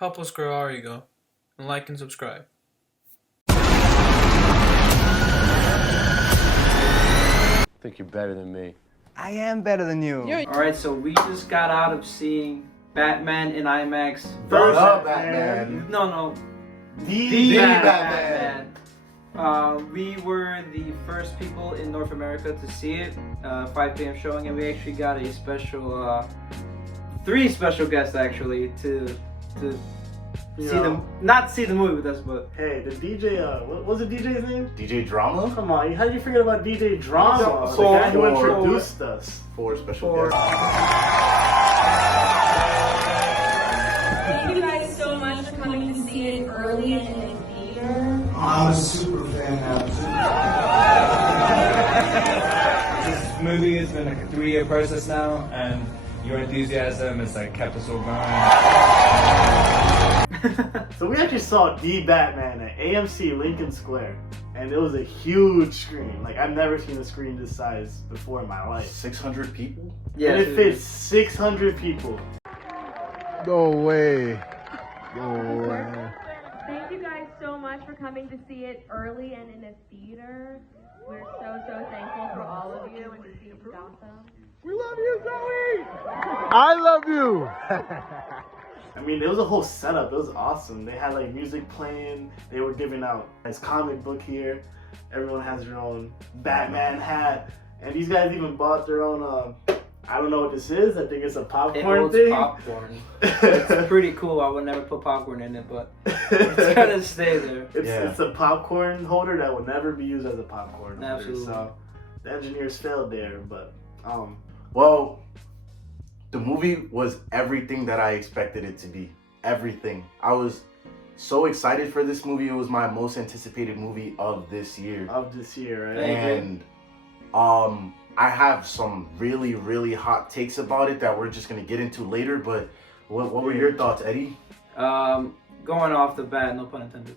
Help us grow our ego. And like and subscribe. I think you're better than me. I am better than you. Alright, so we just got out of seeing Batman in IMAX. The Batman. No. The Batman. We were the first people in North America to see it. 5 p.m. showing, and we actually got a special, 3 special guests actually to not see the movie with us, but hey, the DJ, what was the DJ's name? DJ Drama? Come on, how did you forget about DJ Drama? The Four- guy who four- introduced us. 4 special for guests. Thank you guys so much for coming to see it early and in the theater. I'm a super fan now. This movie has been like a 3-year process now, and your enthusiasm has like kept us all going. So we actually saw The Batman at AMC Lincoln Square, and it was a huge screen. Like, I've never seen a screen this size before in my life. 600 people? yeah, And it fits 600 people. No way. No way. Thank you guys so much for coming to see it early and in the theater. We're so thankful for all of you and to see it's awesome. We love you, Zoe! I love you! I mean, it was a whole setup. It was awesome. They had like music playing. They were giving out his comic book here. Everyone has their own Batman hat, and these guys even bought their own. I don't know what this is. I think it's a it popcorn holds thing. popcorn. It's pretty cool. I would never put popcorn in it, but it's gonna stay there. It's a popcorn holder that will never be used as a popcorn holder. Absolutely. So the engineers failed there, but Well, the movie was everything that I expected it to be. Everything. I was so excited for this movie. It was my most anticipated movie of this year. of this year, right? And I have some really, really hot takes about it that we're just gonna get into later. But what were your thoughts, Eddie? Going off the bat, no pun intended.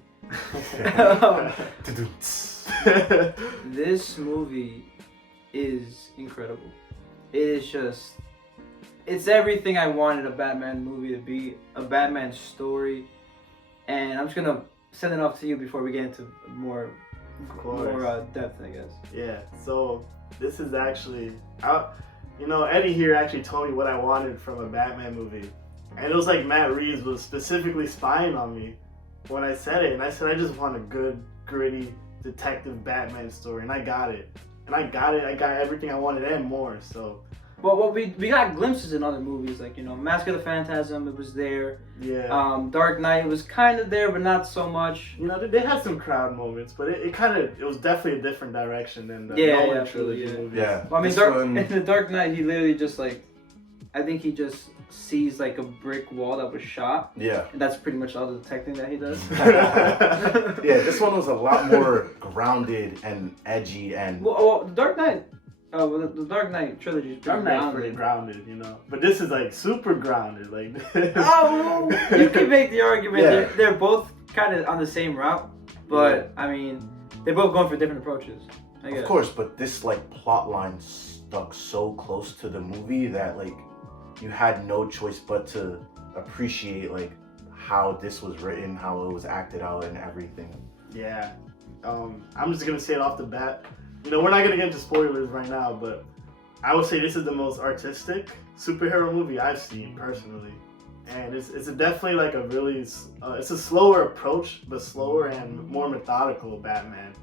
This movie is incredible. It is just, it's everything I wanted a Batman movie to be, a Batman story. And I'm just gonna send it off to you before we get into more depth, I guess. Yeah, so this is actually, Eddie here actually told me what I wanted from a Batman movie. And it was like Matt Reeves was specifically spying on me when I said it. And I said, I just want a good, gritty detective Batman story. And I got it. And I got it. I got everything I wanted and more, so. Well, we got glimpses in other movies, like, Mask of the Phantasm, it was there. Yeah. Dark Knight was kind of there, but not so much. They had some crowd moments, but it was definitely a different direction than the Yeah, Nolan absolutely, trilogy yeah. movies. Yeah. Well, I mean, This one- in the Dark Knight, he literally just I think he just sees like a brick wall that was shot, Yeah. and that's pretty much all the detecting that he does. Yeah, this one was a lot more grounded and edgy and Well, the Dark Knight, the Dark Knight trilogy is pretty Dark Knight's pretty grounded. grounded, But this is like super grounded, like. Oh, you can make the argument. Yeah. They're both kind of on the same route, but I mean, they're both going for different approaches. I guess. of course, but this like plot line stuck so close to the movie that like you had no choice but to appreciate like how this was written, how it was acted out, and everything. Yeah. I'm just gonna say it off the bat. We're not gonna get into spoilers right now, but I would say this is the most artistic superhero movie I've seen personally, and it's definitely like a really it's a slower approach, but slower and more methodical Batman.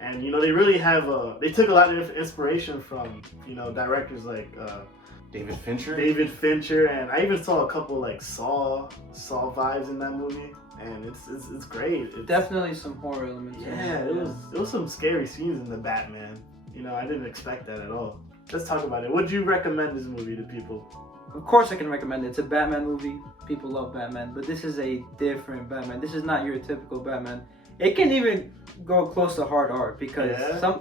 And they really have they took a lot of inspiration from directors like David Fincher. and I even saw a couple like Saw vibes in that movie, and it's great. It's, Definitely some horror elements. yeah, it was some scary scenes in the Batman. I didn't expect that at all. Let's talk about it. Would you recommend this movie to people? Of course I can recommend it. It's a Batman movie. People love Batman, but this is a different Batman. This is not your typical Batman. It can even go close to hard art because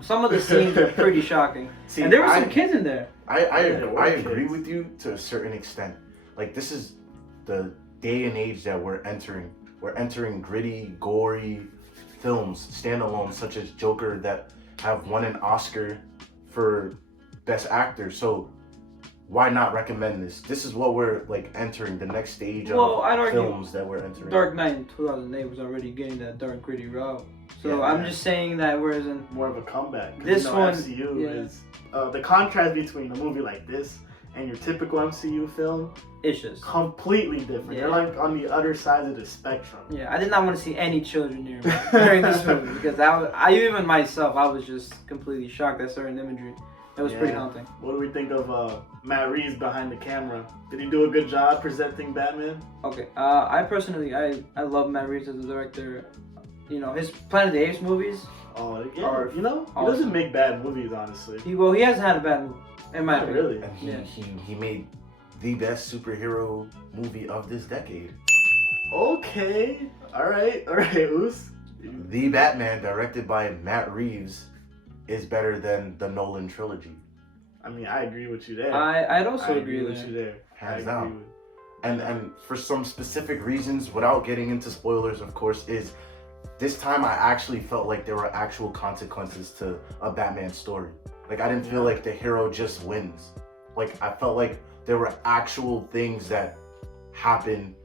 some of the scenes are pretty shocking. See, and there were some kids in there. I agree kids. with you to a certain extent. Like this is the day and age that we're entering. We're entering gritty, gory films, standalone, such as Joker, that have won an Oscar for Best Actor. So why not recommend this? This is what we're like entering the next stage Well, I'd of argue films that we're entering. Dark Knight in 2008 was already getting that dark, gritty route. So Yeah, I'm yeah. just saying that whereas in More of a comeback. 'Cause, This you know, one, MCU yeah. is the contrast between a movie like this and your typical MCU film it's just completely different. Yeah. They're like on the other side of the spectrum. I did not want to see any children near me during this movie because I even myself I was just completely shocked at certain imagery. It was pretty Yeah. haunting. What do we think of Matt Reeves behind the camera? Did he do a good job presenting Batman? Okay, I personally I love Matt Reeves as a director. You know his Planet of the Apes movies. Oh, yeah. Are You know, he awesome. doesn't make bad movies, honestly. He hasn't had a bad movie in my Not opinion. really. And Yeah. he made the best superhero movie of this decade. Okay. All right, Oos. The Batman, directed by Matt Reeves, is better than the Nolan trilogy. I mean, I agree with you there. I'd I also agree with there. you there. Hands I agree down. And for some specific reasons, without getting into spoilers, of course, is this time I actually felt like there were actual consequences to a Batman story. Like I didn't feel like the hero just wins. Like I felt like there were actual things that happened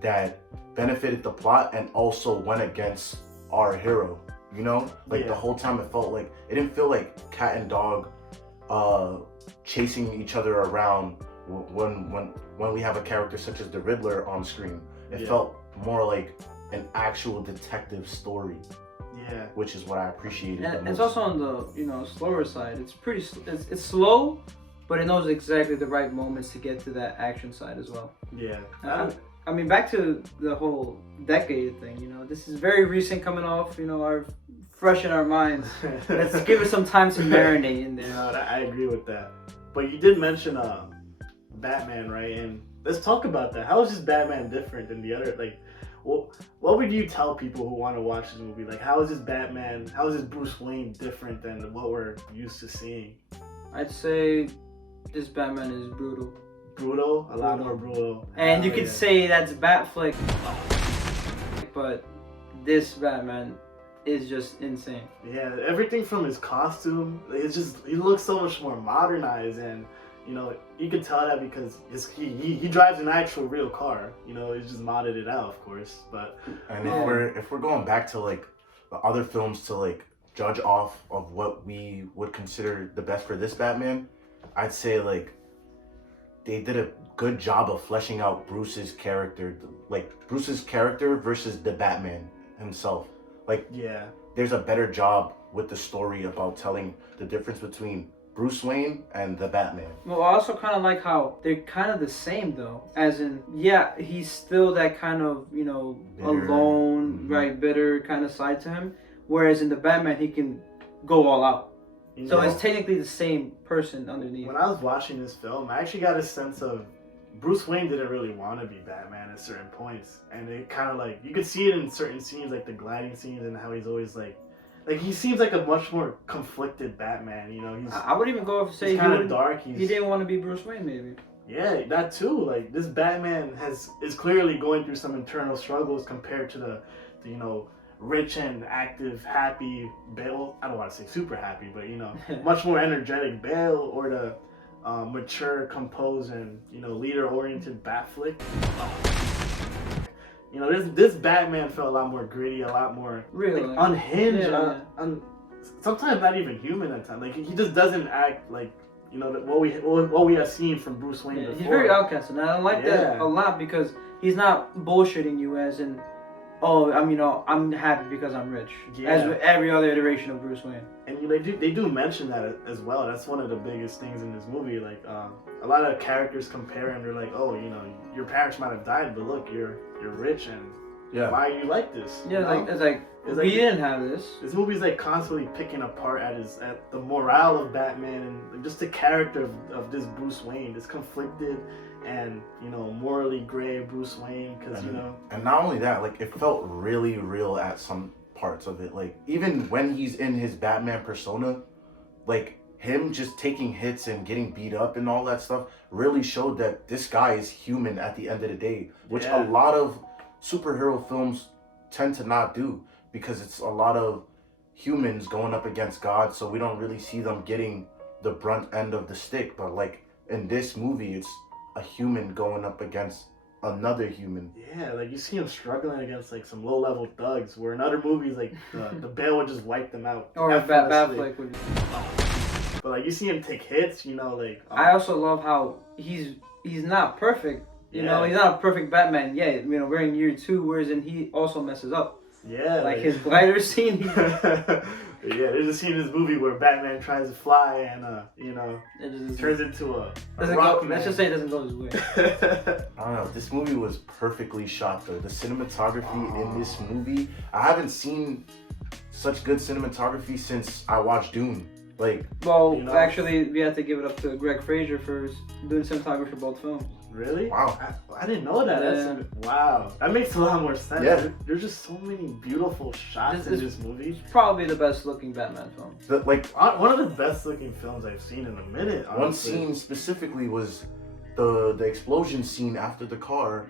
that benefited the plot and also went against our hero. You know, like Yeah. the whole time it felt like it didn't feel like cat and dog chasing each other around when we have a character such as the Riddler on screen. It Yeah. felt more like an actual detective story, Yeah. which is what I appreciated the And most. it's also on the slower side. It's pretty it's slow, but it knows exactly the right moments to get to that action side as well. Yeah. I mean, back to the whole decade thing. You know, this is very recent coming off. You know, our fresh in our minds. Let's give it some time to marinate in there. No, I agree with that. But you did mention Batman, right? And let's talk about that. How is this Batman different than the other? Like, what would you tell people who want to watch this movie? Like, how is this Batman? How is this Bruce Wayne different than what we're used to seeing? I'd say this Batman is brutal. Brutal, a lot more brutal. And you Oh, could yeah. say that's Batflick, but this Batman is just insane. Yeah, everything from his costume, it's just he looks so much more modernized, and you know you can tell that because he drives an actual real car. You know, he's just modded it out, of course. But And if we're going back to like the other films to like judge off of what we would consider the best for this Batman, I'd say like they did a good job of fleshing out Bruce's character, like Bruce's character versus the Batman himself. Like yeah, there's a better job with the story about telling the difference between Bruce Wayne and the Batman. Well, I also kind of like how they're kind of the same though. As in, yeah, he's still that kind of, you know, Bitter. alone, Mhm. right, bitter kind of side to him. Whereas in the Batman, he can go all out. you So know, it's technically the same person underneath. when I was watching this film, I actually got a sense of Bruce Wayne didn't really want to be Batman at certain points, and it kind of like you could see it in certain scenes, like the gliding scenes, and how he's always like he seems like a much more conflicted Batman. You know, he's I would even go off to say he's kind of dark. he didn't want to be Bruce Wayne, maybe. Yeah, that too. Like this Batman is clearly going through some internal struggles compared to the you know rich and active, happy Bale. I don't want to say super happy, but you know much more energetic Bale, or the mature, composed, and you know leader-oriented Batflick. You know, this Batman felt a lot more gritty, a lot more Really? like, unhinged, Yeah. sometimes not even human at times. Like he just doesn't act like you know what we have seen from Bruce Wayne Yeah, before. he's very outcast, and I like that Yeah. a lot because he's not bullshitting you as in, oh, I'm happy because I'm rich. Yeah. As with every other iteration of Bruce Wayne. And they do mention that as well. That's one of the biggest things in this movie. Like a lot of characters compare him. They're like, oh, you know, your parents might have died, but look, you're rich, and why are you like this? Yeah, You know? it's like It's we like- didn't have this. This movie's like constantly picking apart at the morale of Batman and just the character of this Bruce Wayne, this conflicted and you know morally gray Bruce Wayne, because you know. And not only that, like it felt really real at some parts of it. Like even when he's in his Batman persona, like him just taking hits and getting beat up and all that stuff really showed that this guy is human at the end of the day, which Yeah. a lot of superhero films tend to not do, because it's a lot of humans going up against God, so we don't really see them getting the brunt end of the stick. But like in this movie, it's a human going up against another human. Yeah, like you see him struggling against like some low-level thugs, where in other movies like the bail would just wipe them out. Or effortlessly. Batfleck would. But like you see him take hits, you know, like I also love how he's not perfect. You know, he's not a perfect Batman yet. You know, we're in year 2, whereas in he also messes up. yeah, Like his glider scene. Yeah, there's a scene in this movie where Batman tries to fly and you know, It just turns into a doesn't rock go. man. Let's just say it doesn't go his way. I don't know. This movie was perfectly shot though. The cinematography in this movie, I haven't seen such good cinematography since I watched Dune. Like, Well, you know? actually, we have to give it up to Greg Fraser for doing cinematography for both films. Really? wow. I didn't know that. Yeah. Wow. That makes a lot more sense. Yeah. There's just so many beautiful shots in this movie. Probably the best looking Batman film. One of the best looking films I've seen in a minute. Honestly. One scene specifically was the explosion scene after the car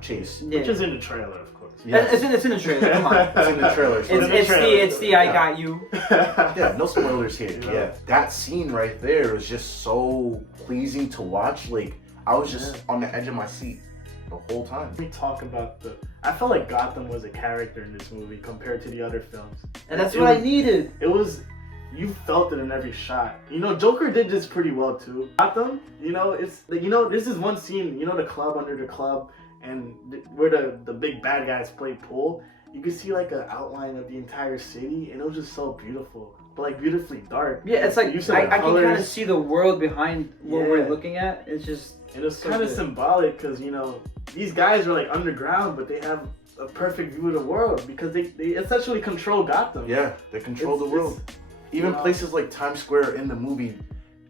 chase. Yeah. Which is in the trailer, of course. Yes. It's in the trailer. Come on. It's in the trailer. So It's the I Yeah. got you. yeah, no spoilers here. Yeah. Yeah, that scene right there was just so pleasing to watch. Like, I was just on the edge of my seat the whole time. Let me talk about I felt like Gotham was a character in this movie compared to the other films. And that's It what I was- needed. It was, you felt it in every shot. You know, Joker did this pretty well too. Gotham, you know, it's like, you know, this is one scene, you know, the club under the club and where the big bad guys play pool. You could see like an outline of the entire city and it was just so beautiful. But like beautifully dark. Yeah, it's like You said I the can kind of colors. see the world behind what Yeah. we're looking at. It's just And it's so kind of good. symbolic because, you know, these guys are like underground, but they have a perfect view of the world because they essentially control Gotham. Yeah, they control the world. Even places like Times Square in the movie,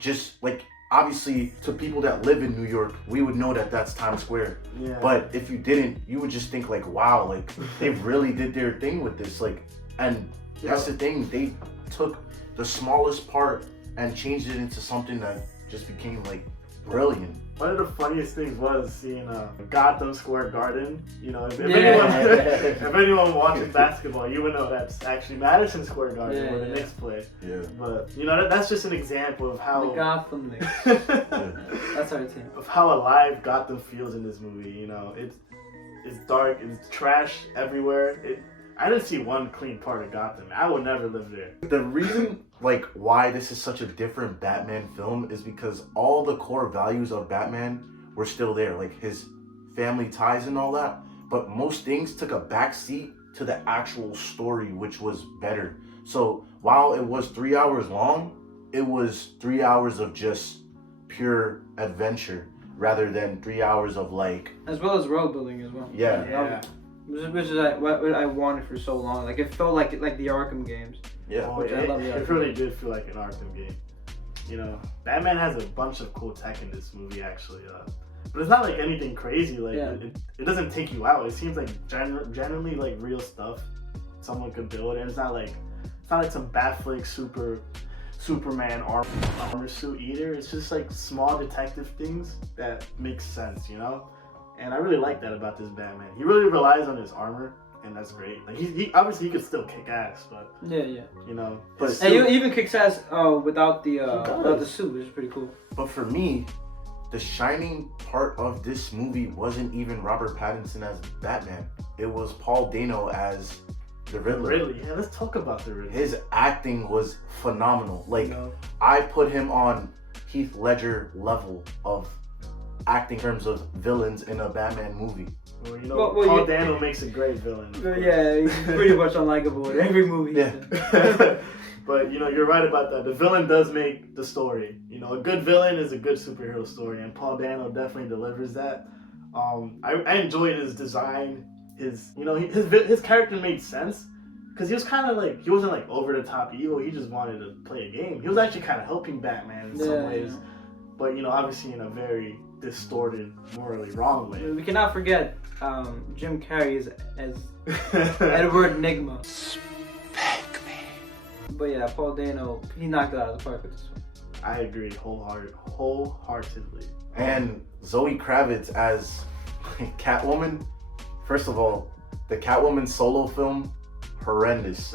just like, obviously to people that live in New York, we would know that that's Times Square. Yeah. But if you didn't, you would just think like, wow, like they really did their thing with this. Like, and that's the thing, they took the smallest part and changed it into something that just became like brilliant. One of the funniest things was seeing Gotham Square Garden. You know, if Yeah. anyone watches basketball, you would know that's actually Madison Square Garden Yeah, where the yeah. Knicks play. Yeah. But you know, that's just an example of the how Gotham Knicks. That's our team. of how alive Gotham feels in this movie. You know, it's dark, it's trash everywhere. I didn't see one clean part of Gotham. I would never live there. The reason, like, why this is such a different Batman film is because all the core values of Batman were still there, like his family ties and all that. But most things took a backseat to the actual story, which was better. So while it was 3 hours long, it was 3 hours of just pure adventure rather than 3 hours of like, As well as world building as well. Yeah. Which is what I wanted for so long. Like it felt like the Arkham games. yeah. Oh, Which I love the it Arkham really game. did feel like an Arkham game. You know, Batman has a bunch of cool tech in this movie, actually. But it's not like anything crazy. Like Yeah. it doesn't take you out. It seems like generally like real stuff someone could build, and it's not like some Batfleck Superman armor suit either. It's just like small detective things that make sense, you know. And I really like that about this Batman. He really relies on his armor, and that's great. Like he obviously he could still kick ass, but Yeah. you know. But his And suit- he even kicks ass without the does. suit, which is pretty cool. But for me, the shining part of this movie wasn't even Robert Pattinson as Batman. It was Paul Dano as the Riddler. Ridley, yeah, let's talk about the Riddler. His acting was phenomenal. Like, You know? I put him on Heath Ledger level of acting in terms of villains in a Batman movie. Well, you know, Well, Paul you- Dano makes a great villain. of course. Yeah, he's pretty much unlikable in every movie. he's Yeah. in. But you know, you're right about that. The villain does make the story. You know, a good villain is a good superhero story, and Paul Dano definitely delivers that. I enjoyed his design. His character made sense because he was kind of like, he wasn't like over the top evil. He just wanted to play a game. He was actually kind of helping Batman in some ways, but you know, obviously in a very distorted, morally wrong way. We cannot forget Jim Carrey as Edward Nigma. But yeah, Paul Dano, he knocked it out of the park with this one. I agree wholeheartedly. And Zoe Kravitz as Catwoman. First of all, the Catwoman solo film, horrendous.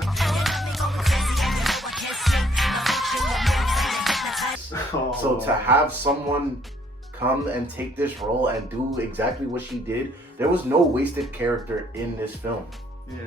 Oh. So to have someone come and take this role and do exactly what she did, there was no wasted character in this film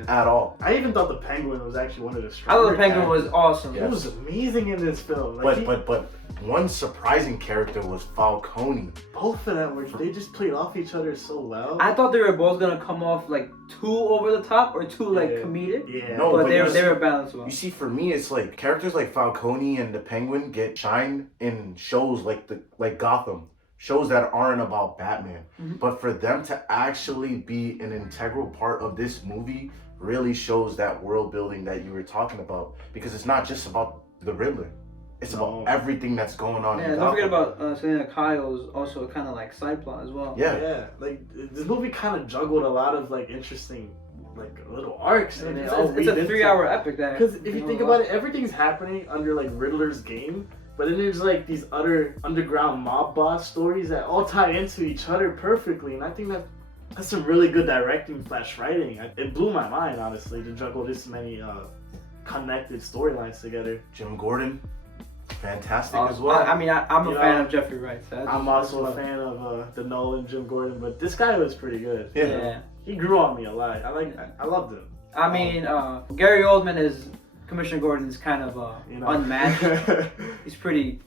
at all. I even thought the Penguin was actually one of the I stronger. thought the Penguin was awesome. He was amazing in this film. Like, But one surprising character was Falcone. both of them they just played off each other so well. I thought they were both gonna come off like too over the top or too like comedic. Yeah. No, but they you see- were balanced well. You see, for me, it's like characters like Falcone and the Penguin get shine in shows like Gotham, shows that aren't about Batman. But for them to actually be an integral part of this movie really shows that world building that you were talking about, because it's not just about the Riddler. It's about everything that's going on. Yeah, in don't forget Gotham. about Selena Kyle's also kind of like side plot as well. Yeah. Like this movie kind of juggled a lot of like interesting like little arcs. And It's a 3-hour epic that. Because if you think about it, everything's happening under like Riddler's game. But then there's like these other underground mob boss stories that all tie into each other perfectly, and I think that's some really good directing / writing. It blew my mind, honestly, to juggle this many connected storylines together. Jim Gordon, fantastic as well. I mean, I'm a fan of Jeffrey Wright. So I'm also a fan of the Nolan Jim Gordon, but this guy was pretty good. Yeah. He grew on me a lot. I loved him. I mean, Gary Oldman is Commissioner Gordon's kind of unmatched. He's pretty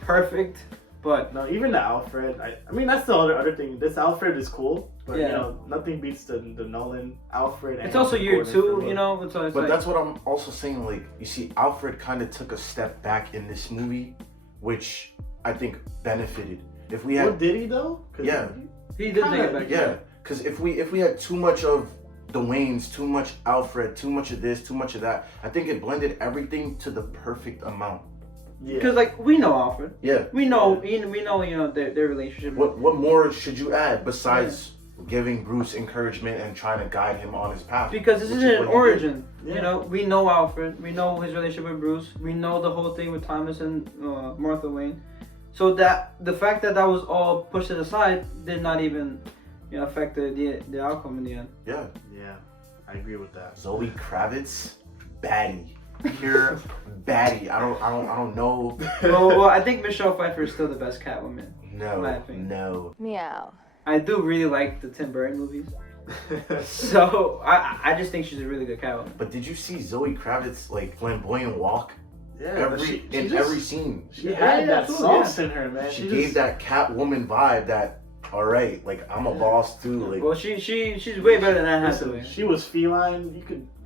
perfect. But no, even the Alfred. I mean, that's the other thing. This Alfred is cool, but Yeah. you know, nothing beats the Nolan Alfred. it's also year Gordon 2, for me. you know. It's But like, that's what I'm also saying. Like, you see, Alfred kind of took a step back in this movie, which I think benefited. If we had, What did he though? Yeah. he did take it back. yeah, because if we had too much of the Waynes, too much Alfred, too much of this, too much of that, I think it blended everything to the perfect amount. Because like we know Alfred. Yeah. We know you know their relationship. What more should you add besides giving Bruce encouragement and trying to guide him on his path? Because this which isn't is an what he origin. did. You know, we know Alfred. We know his relationship with Bruce. We know the whole thing with Thomas and Martha Wayne. So that the fact that was all pushed to the side did not even affect the outcome in the end. Yeah. Yeah, I agree with that. Zoe Kravitz, baddie. Pure baddie. I don't know. well, I think Michelle Pfeiffer is still the best Catwoman. in my No. opinion. No. Meow. I do really like the Tim Burton movies. So I just think she's a really good Catwoman. But did you see Zoe Kravitz like flamboyant walk? Yeah, but Every scene. She had that absolutely, sauce in her, man. She gave that Catwoman vibe that, all right, like I'm a boss too, like. Well, she's way better than Anne Hathaway. She was feline.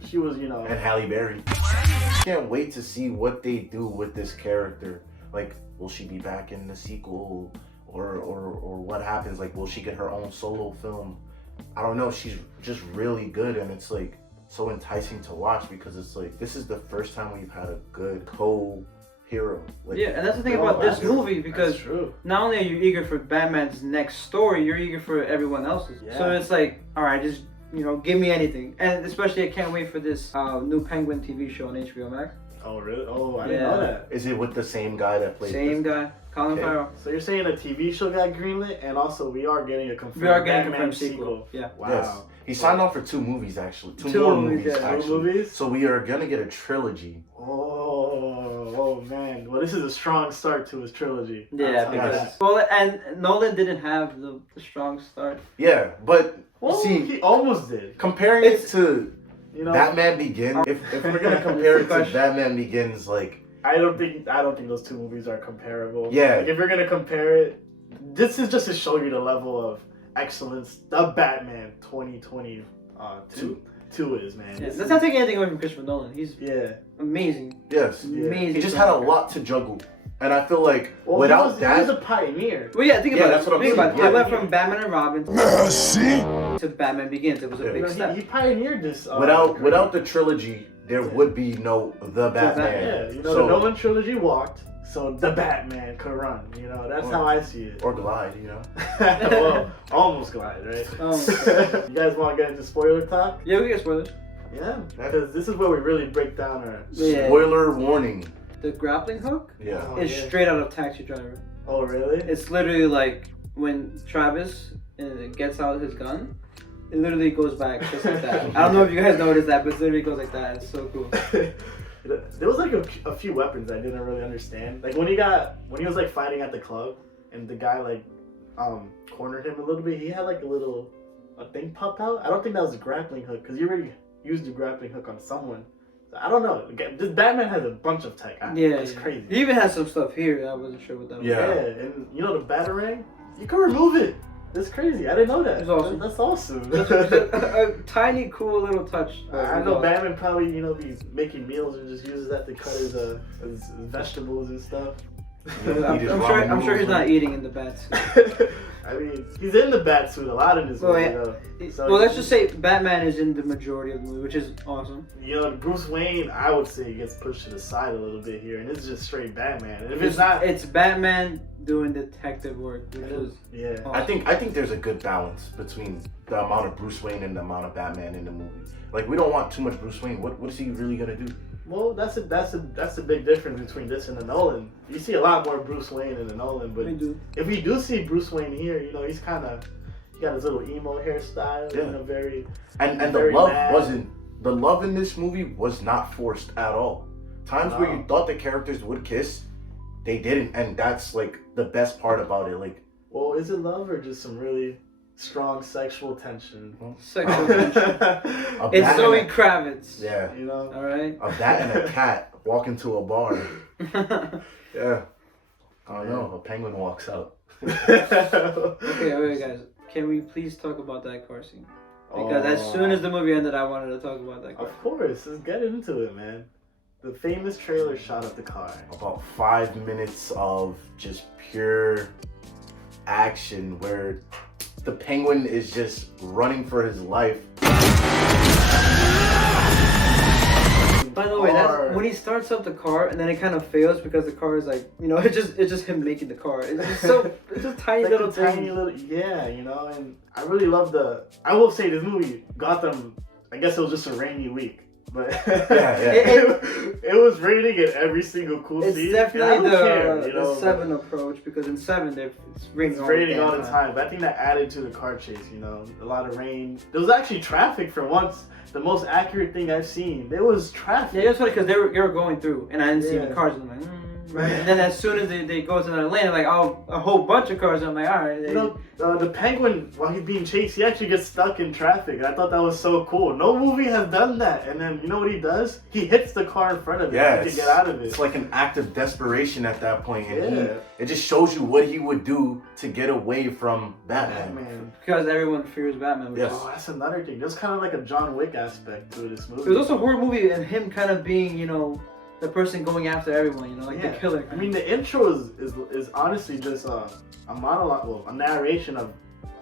She was, And Halle Berry. Can't wait to see what they do with this character. Like, will she be back in the sequel, or what happens? Like, will she get her own solo film? I don't know. She's just really good, and it's like so enticing to watch because it's like this is the first time we've had a good co-hero. Like, Yeah, and that's the thing about this movie, because That's true. not only are you eager for Batman's next story, you're eager for everyone else's. Yeah. So it's like, all right, just give me anything. And especially, I can't wait for this new Penguin TV show on HBO Max. Oh really? Oh, I didn't know that. Is it with the same guy that played? Same guy, Colin Okay. Farrell. So you're saying a TV show got greenlit, and also we are getting a confirmed We are getting a Batman confirmed sequel. Yeah. Wow. Yes. He signed on for 2 movies actually. Two Two more movies, movies yeah. actually. 2 movies? So we are gonna get a trilogy. Oh man. Well, this is a strong start to his trilogy. Yeah, I'll tell you because that. well, and Nolan didn't have the strong start. Yeah, but Well, see, he almost did. comparing it to You know, Batman Begins, if we're gonna compare it to Question. Batman Begins, like I don't think those 2 movies are comparable. Yeah. Like, if you're gonna compare it, this is just to show you the level of excellence the Batman 2022 is, man. Yeah, let's not take anything away from Christopher Nolan. He's Yeah. amazing. yes, Amazing. he just had a lot to juggle, and I feel like Well, without he was that, a pioneer. Well, yeah, think Yeah, about that's it. what I'm Think about it. saying. They went from Batman and Robin to Batman Begins. It was a Yeah. big You know, step. he pioneered this. without the trilogy, there would be no the Batman. Yeah, you know, So- the Nolan trilogy walked, so the Batman could run. You know, that's how I see it. or glide, you know. Well, almost glide, right? You guys want to get into spoiler talk? Yeah, we get spoilers. Yeah, because this is where we really break down our. Yeah. Spoiler warning. The grappling hook Yeah. Oh, is yeah. straight out of Taxi Driver. Oh, really? It's literally like when Travis gets out his gun, it literally goes back just like that. I don't know if you guys noticed that, but it literally goes like that. It's so cool. There was like a few weapons I didn't really understand. Like when he was like fighting at the club and the guy like cornered him a little bit. He had like a thing pop out. I don't think that was a grappling hook because you already used the grappling hook on someone. So I don't know. This Batman has a bunch of tech. It's crazy. He even has some stuff here. I wasn't sure what that was. Yeah, and you know the Batarang, you can remove it. That's crazy. I didn't know that. It's awesome. That's awesome. a tiny, cool little touch. I know Batman probably, be making meals and just uses that to cut his vegetables and stuff. I'm sure he's not eating in the bat suit. I mean, he's in the bat suit a lot in this movie, though. So let's just say Batman is in the majority of the movie, which is awesome. Bruce Wayne, I would say, gets pushed to the side a little bit here, and it's just straight Batman. And if it's not, it's Batman doing detective work, which is I awesome. think there's a good balance between the amount of Bruce Wayne and the amount of Batman in the movie. Like, we don't want too much Bruce Wayne. What is he really gonna do? Well, that's a big difference between this and the Nolan. You see a lot more Bruce Wayne in the Nolan, but if we do see Bruce Wayne here, he got his little emo hairstyle, very and the love the love in this movie was not forced at all. Times where you thought the characters would kiss, they didn't, and that's like the best part about it. Like, well, is it love or just some really strong sexual tension? Sexual tension. It's Zoe Kravitz. Yeah. All right. A bat and a cat walk into a bar. Yeah. I don't know. A penguin walks out. Okay, guys. Can we please talk about that car scene? Because as soon as the movie ended, I wanted to talk about that car. Of course. Let's get into it, man. The famous trailer shot of the car. About 5 minutes of just pure action where the penguin is just running for his life. By the way, that's when he starts up the car and then it kind of fails because the car is like, it's just him making the car. It's just tiny like little tiny little, and I really love I will say this movie, Gotham, I guess it was just a rainy week. But it was raining in every single cool scene. It's definitely the 7 approach because in 7 it's raining all the time. But I think that added to the car chase. A lot of rain. There was actually traffic for once. The most accurate thing I've seen. There was traffic. Yeah, that's funny because they were going through and I didn't see the cars. And I'm like, right. And then as soon as they go to another lane, like a whole bunch of cars. And I'm like, all right. The penguin, while he's being chased, he actually gets stuck in traffic. And I thought that was so cool. No movie has done that. And then you know what he does? He hits the car in front of him to get out of it. It's like an act of desperation at that point. And it just shows you what he would do to get away from Batman. Because everyone fears Batman. Yes. Oh, that's another thing. There's kind of like a John Wick aspect to this movie. It was also a horror movie and him kind of being, the person going after everyone, the killer. I mean, the intro is honestly just a monologue, a narration of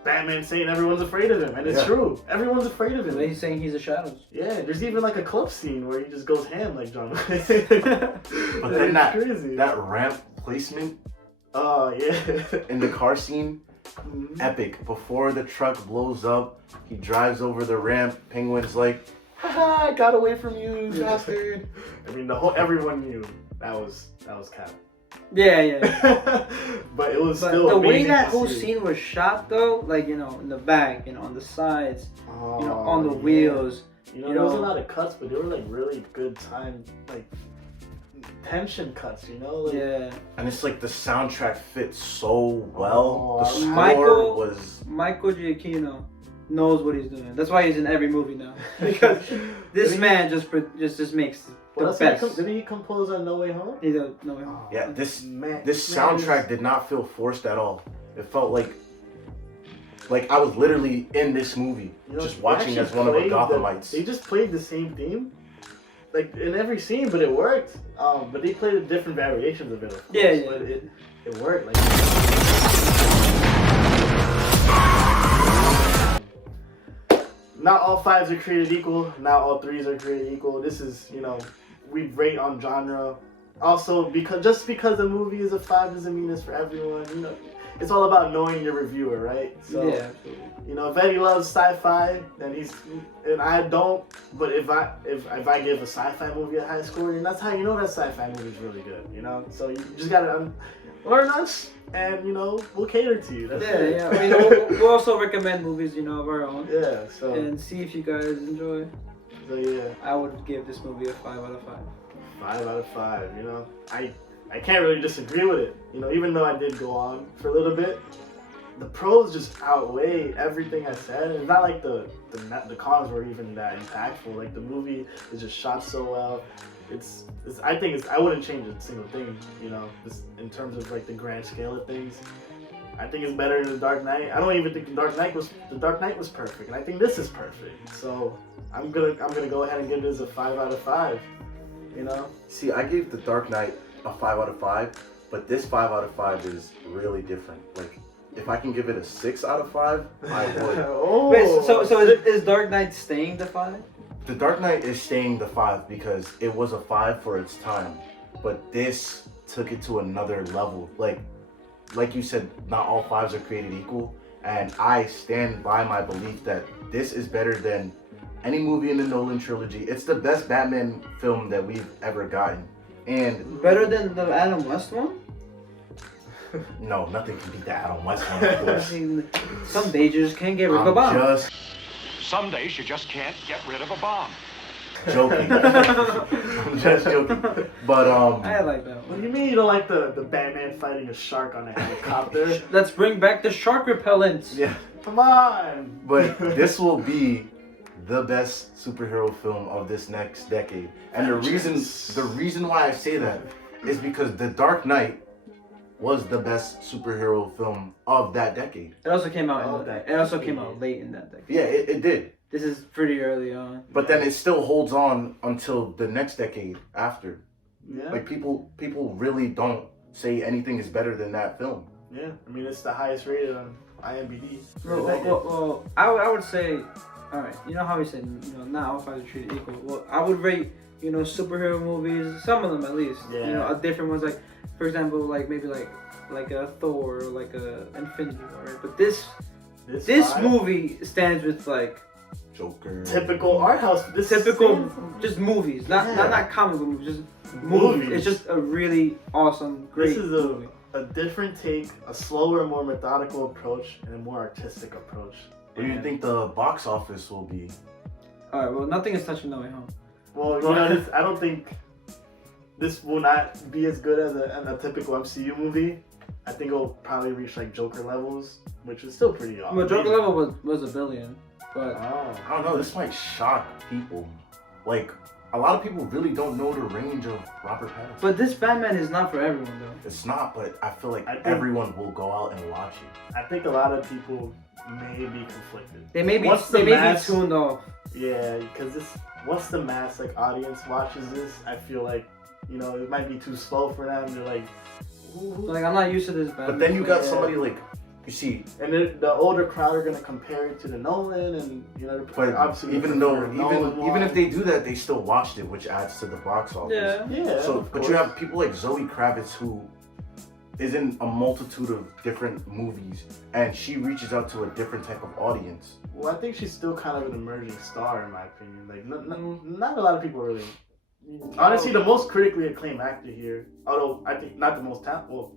Batman saying everyone's afraid of him, and it's true. Everyone's afraid of him. He's saying he's the shadows. Yeah, there's even like a club scene where he just goes ham like John Wick. But then that ramp placement, in the car scene, epic. Before the truck blows up, he drives over the ramp. Penguin's like, haha, I got away from you, bastard. I mean, everyone knew that was cap. Yeah. But it was still the way that whole scene was shot, though, like in the back, on the sides, on the wheels. There was a lot of cuts, but they were like really good time, like tension cuts. And it's like the soundtrack fits so well. The score Michael Giacchino knows what he's doing. That's why he's in every movie now. Because this man just makes the best. Did he compose on No Way Home? He did No Way Home. Yeah, this soundtrack did not feel forced at all. It felt like I was literally in this movie, just watching as one of the Gothamites. They just played the same theme, like in every scene, but it worked. But they played different variations of it, of course. But it worked. Not all 5s are created equal. Not all 3s are created equal. This is, we rate on genre. Also, because the movie is a 5 doesn't mean it's for everyone. It's all about knowing your reviewer, right? So, if Eddie loves sci-fi, then and I don't. But if I give a sci-fi movie a high score, then that's how you know that sci-fi movie is really good. So you just gotta learn us. And we'll cater to you. That's it. I mean, we'll also recommend movies, of our own. Yeah. So and see if you guys enjoy. So yeah, I would give this movie a 5 out of 5. 5 out of 5. You know, I can't really disagree with it. You know, even though I did go on for a little bit, the pros just outweigh everything I said. It's not like the cons were even that impactful. Like the movie is just shot so well. I wouldn't change a single thing. You know, just in terms of like the grand scale of things. I think it's better than The Dark Knight. I don't even think The Dark Knight was perfect, and I think this is perfect. So I'm gonna go ahead and give this a 5 out of 5. You know. See, I gave The Dark Knight a 5 out of 5, but this 5 out of 5 is really different. Like, if I can give it a 6 out of 5, I would. Oh. Wait, so is Dark Knight staying the 5? The Dark Knight is staying the 5 because it was a 5 for its time, but this took it to another level. Like you said, not all 5s are created equal, and I stand by my belief that this is better than any movie in the Nolan trilogy. It's the best Batman film that we've ever gotten. And Better than the Adam West one? no, nothing can beat the Adam West one, of course. I mean, some days you just can't get rid of a bomb. Some days you just can't get rid of a bomb. Joking. I'm just joking. But I like that What one. do you mean you don't like the Batman fighting a shark on a helicopter? Let's bring back the shark repellents. yeah. Come on. But this will be the best superhero film of this next decade. And the reason why I say that is because The Dark Knight was the best superhero film of that decade. It also came out late in that decade. Yeah, it did. This is pretty early on. But then it still holds on until the next decade after. Yeah. Like people really don't say anything is better than that film. Yeah. I mean, it's the highest rated on IMDb. Well, I would say, all right. You know how we said, you know, not all 5s are treated equal. Well, I would rate, you know, superhero movies, some of them at least. Yeah. You know, different ones, like, for example, like maybe like a Thor or like a Infinity War. But this five? movie stands with like Joker. Typical art house. This typical just movies, not comic book movies, just movies. It's just a really awesome, great This is movie. a different take, a slower, more methodical approach, and a more artistic approach. What do you think the box office will be? All right, well, nothing is touching No Way Home. Well, you know, I don't think this will not be as good as a typical MCU movie. I think it'll probably reach like Joker levels, which is still pretty awesome. Well, Joker level was $1 billion, but Oh. I don't know, this might shock people. Like, a lot of people really don't know the range of Robert Pattinson. but this Batman is not for everyone though. It's not, but I feel like I think- everyone will go out and watch it. I think a lot of people may be conflicted. They may be Once the they may mass- be tuned off. Yeah, because once the mass like audience watches this, I feel like, you know, it might be too slow for them. They're like, ooh. Like, I'm not used to this Batman. But then you got Yeah. somebody like, you see, And the older crowd are gonna compare it to the Nolan, and you know, but obviously even if they do that, they still watched it, which adds to the box office. yeah. So, of but course. you have people like Zoe Kravitz who is in a multitude of different movies, and she reaches out to a different type of audience. Well, I think she's still kind of an emerging star in my opinion. Like, not a lot of people really. Honestly, the most critically acclaimed actor here, although I think not the most talented, well,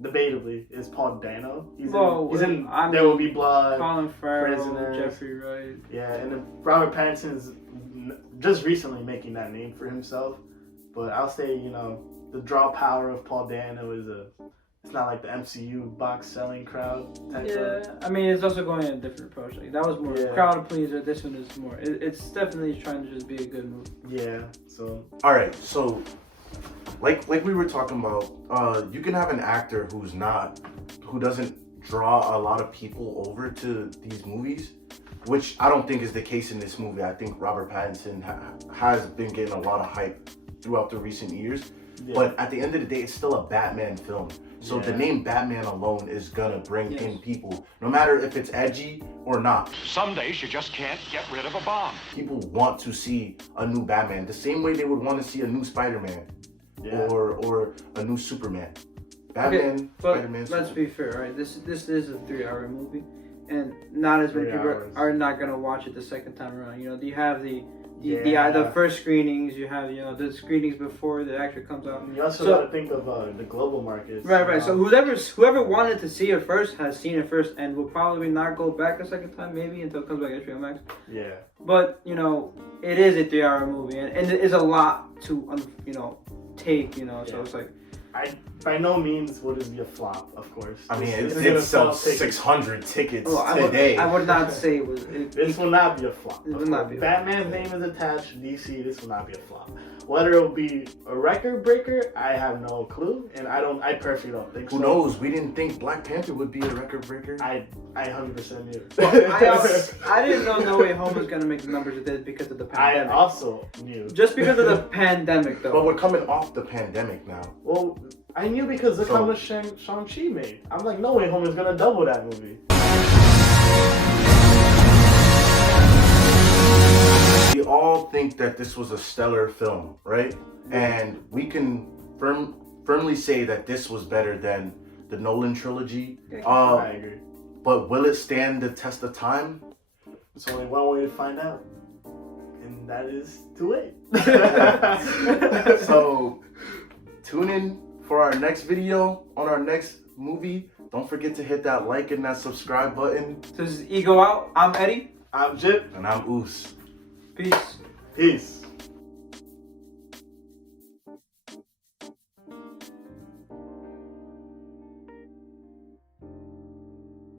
debatably, is Paul Dano. He's in There Will Be Blood. Colin Farrell, Prisoners. Jeffrey Wright. Yeah, and then Robert Pattinson is just recently making that name for himself. But I'll say, you know, the draw power of Paul Dano is it's not like the MCU box selling crowd type of. I mean, it's also going in a different approach. Like, that was more crowd pleaser. This one is more. It's definitely trying to just be a good movie. Yeah, so. All right, so like we were talking about, you can have an actor who doesn't draw a lot of people over to these movies, which I don't think is the case in this movie. I think Robert Pattinson has been getting a lot of hype throughout the recent years. Yeah. But at the end of the day, it's still a Batman film. So the name Batman alone is gonna bring in people, no matter if it's edgy or not. Some days you just can't get rid of a bomb. People want to see a new Batman, the same way they would want to see a new Spider-Man or a new Superman. Batman, but Spider-Man. let's be fair, right? This is a 3-hour movie. and not as many 3 people hours. are not gonna watch it the second time around. You know, you have the Yeah. first screenings, you have the screenings before it actually comes out. You also So- got to think of the global markets. Right. So whoever wanted to see it first has seen it first, and will probably not go back a second time, maybe until it comes back to HBO Max. Yeah. But it is a 3-hour movie, and it is a lot to take. So it's like. By no means would it be a flop, of course. I mean, This it is did gonna sell tickets. 600 tickets Oh, today. I would not say it was. This will not be a flop. It will not be a flop. Batman's name is attached. DC. This will not be a flop. Whether it will be a record breaker, I have no clue, and I personally don't think so. Who knows? We didn't think Black Panther would be a record breaker. I 100% knew. I didn't know No Way Home was gonna make the numbers it did because of the I pandemic. also knew. Just because of the pandemic, though. But we're coming off the pandemic now. Well, I knew because look how much Shang-Chi made. I'm like, No Way Home is gonna double that movie. We all think that this was a stellar film, right? And we can firmly say that this was better than the Nolan trilogy. I agree. But will it stand the test of time? There's only one way to find out, and that is to wait. So tune in for our next video on our next movie. Don't forget to hit that like and that subscribe button. So this is Ego Out. I'm Eddie. I'm Jip. And I'm Oos. Peace. Peace.